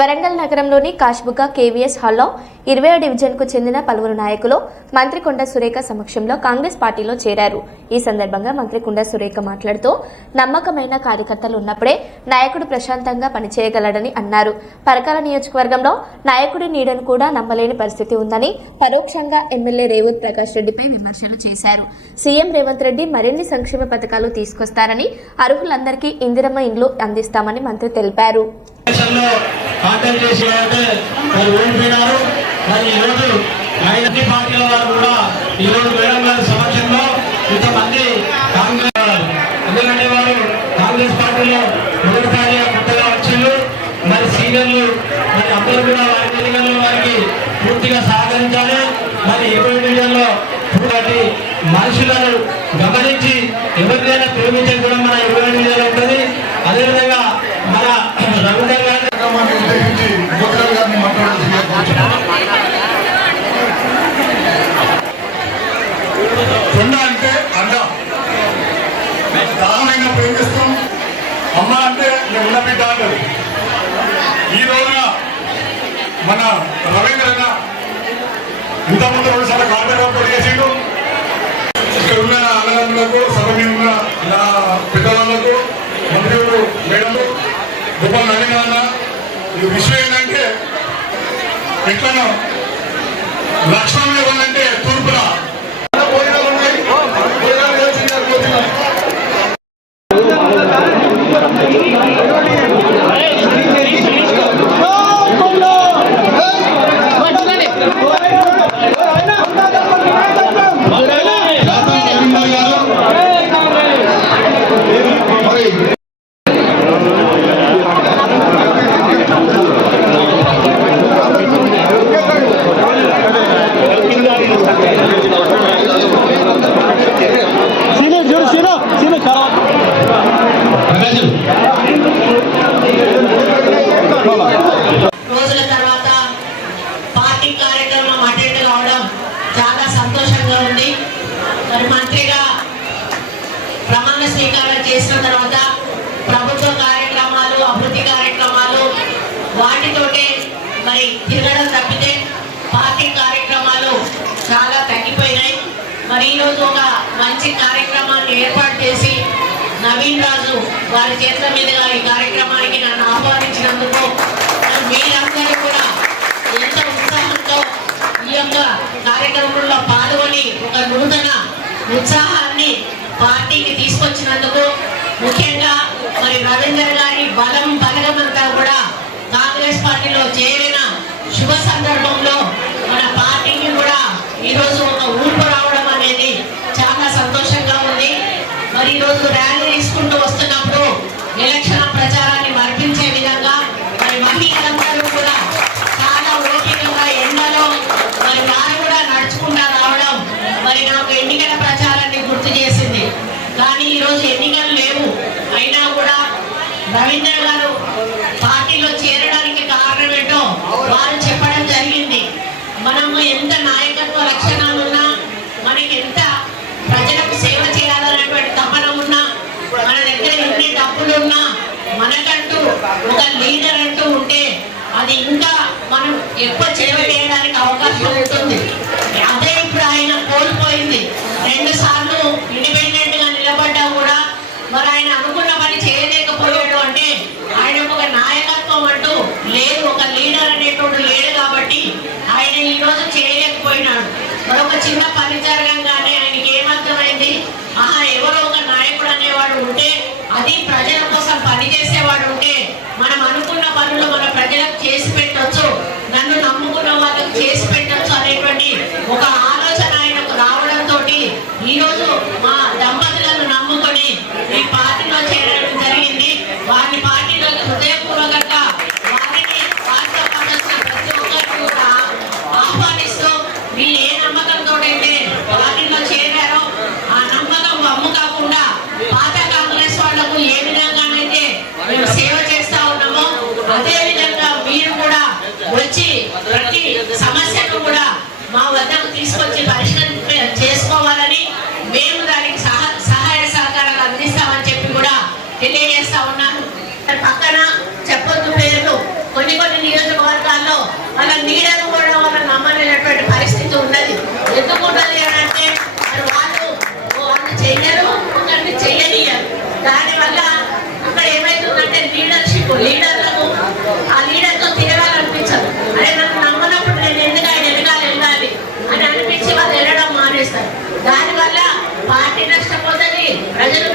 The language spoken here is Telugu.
వరంగల్ నగరంలోని కాష్బుగా కేవీఎస్ హాల్లో 20వ డివిజన్కు చెందిన పలువురు నాయకులు మంత్రి కొండ సురేఖ సమక్షంలో కాంగ్రెస్ పార్టీలో చేరారు. ఈ సందర్భంగా మంత్రి కొండ సురేఖ మాట్లాడుతూ నమ్మకమైన కార్యకర్తలు ఉన్నప్పుడే నాయకుడు ప్రశాంతంగా పనిచేయగలడని అన్నారు. పరకాల నియోజకవర్గంలో నాయకుడి నీడను కూడా నమ్మలేని పరిస్థితి ఉందని పరోక్షంగా ఎమ్మెల్యే రేవంత్ ప్రకాష్ రెడ్డిపై విమర్శలు చేశారు. సీఎం రేవంత్ రెడ్డి మరిన్ని సంక్షేమ పథకాలు తీసుకొస్తారని, అర్హులందరికీ ఇందిరమ్మ ఇండ్లు అందిస్తామని మంత్రి తెలిపారు. కాంగ్రెస్ పార్టీలో మొదటిసారిగా కొత్తగా వచ్చారు. మరి సీనియర్లు మరి అందరూ కూడా వారికి పూర్తిగా సహకరించాలి. మరి 20 డివిజన్లో మనుషులను గమనించి ఎవరిదైనా ప్రేమించే కూడా మన 20 డివిజన్లో ఉంటుంది. అదేవిధంగా మన రవీంద్ర గారిని ఉద్దేశించి గారిని కొండ అంటే అన్న దారుణంగా ప్రేమిస్తాం. అమ్మ అంటే నేను ఉన్న బిడ్డ అంటది. ఈ రోజున మన రవీంద్ర ఇంతకుముందు 2 సార్లు కాంగ్రెస్ పోటీ చేసిండు. ఇక్కడ ఉన్న అన్నదమ్ములకు, సభ మీద ఉన్న నా పెద్దవాళ్లకు, మంత్రులు, మేడలు, గొప్ప నవీన ఈ విషయం ఏంటంటే ఎట్లా లక్ష్మణ్ ఇవ్వాలంటే తూర్పున రోజుల తర్వాత పార్టీ కార్యక్రమం అటెండ్ కావడం చాలా సంతోషంగా ఉంది. మరి మంత్రిగా ప్రమాణ స్వీకారం చేసిన తర్వాత ప్రభుత్వ కార్యక్రమాలు, అభివృద్ధి కార్యక్రమాలు వాటితోటే మరి తిరగడం తప్పితే పార్టీ కార్యక్రమాలు చాలా తగ్గిపోయినాయి. మరి ఈరోజు ఒక మంచి కార్యక్రమాన్ని ఏర్పాటు చేసి నవీన్ రాజు వారి చేతుల మీదుగా ఈ కార్యక్రమానికి నన్ను ఆహ్వానించినందుకు మీరందరూ కూడా ఎంత ఉత్సాహంతో ఈ యొక్క కార్యక్రమంలో పాల్గొని ఒక నూతన ఉత్సాహాన్ని పార్టీకి తీసుకొచ్చినందుకు, ముఖ్యంగా మరి రవీంద్ర గారి బలగమంతా కూడా కాంగ్రెస్ పార్టీలో చేరిన శుభ సందర్భంలో మన పార్టీకి కూడా ఈరోజు ఒక ఊపు రావడం అనేది చాలా సంతోషంగా ఉంది. మరి ఈరోజు ర్యాలీ తీసుకుంటూ వస్తున్నప్పుడు ఎలక్షన్ ప్రచారాన్ని మర్పించే విధంగా మరి మహిళలందరూ కూడా చాలా ఓపికగా ఎండలో మరి వారు కూడా నడుచుకుంటూ రావడం మరి నాకు ఎన్నికల ప్రచారాన్ని గుర్తు చేసింది. కానీ ఈరోజు ఎన్నికలు లేవు, అయినా కూడా రవీంద్ర గారు పార్టీలో చేరడానికి కారణం ఏంటో వారు చెప్పడం జరిగింది. మనము ఎంత నాయకత్వ లక్షణాలున్నా, మనకి ఎంత ప్రజలకు సేవ చేయాలనేటువంటి తపన ఉన్నా, మన దగ్గర ఎన్ని డబ్బులున్నా, మనకంటూ ఒక లీడర్ అంటూ ఉంటే అది ఇంకా మనం ఎక్కువ సేవ చేయడానికి అవకాశం ఉంటుంది. అదే ఇప్పుడు ఆయన కోల్పోయింది. 2 సార్లు ఇండిపెండెంట్ గా నిలబడ్డా కూడా మరి ఆయన అనుకున్న పని చేయలేకపోయాడు. అంటే ఆయన ఒక నాయకత్వం అంటూ లేదు, ఒక లీడర్ అనేటువంటి లేడు కాబట్టి ఆయన ఈ రోజు చేయలేకపోయినాడు. మరొక చిన్న పని జరగంగానే ఆయనకి ఏమర్థమైంది, ఎవరో ఒక నాయకుడు అనేవాడు ఉంటే, అది ప్రజల కోసం పనిచేసేవాడు ఉంటే మనం అనుకున్న పనులు మన ప్రజలకు చేసి పెట్టొచ్చు, నన్ను నమ్ముకున్న వాళ్ళకు చేసి పెట్టొచ్చు అనేటువంటి ఒక ఆలోచన ఆయనకు రావడంతో ఈరోజు మా దంపతులను నమ్ముకొని ఈ పార్టీలో చేరడం జరిగింది. వారిని పార్టీలో హృదయపూర్వకంగా వారిని వారితో పనిచేసిన ప్రతి ఒక్కరికి కూడా ఆహ్వానిస్తూ వీళ్ళు ఏ నమ్మకంతో అయితే పార్టీలో చేరారో ఆ నమ్మకం వమ్ము కాకుండా పాత కాంగ్రెస్ వాళ్లకు ఏ విధంగానైతే మేము సేవ చేస్తా ఉన్నామో అదే విధంగా మీరు కూడా వచ్చి ప్రతి సమస్యను కూడా మా వద్దకు తీసుకొచ్చి పరిష్కారం చేసుకోవాలని, మేము దానికి సహాయ సహకారాలు అందిస్తామని చెప్పి కూడా తెలియజేస్తా ఉన్నాను. ప్రజలు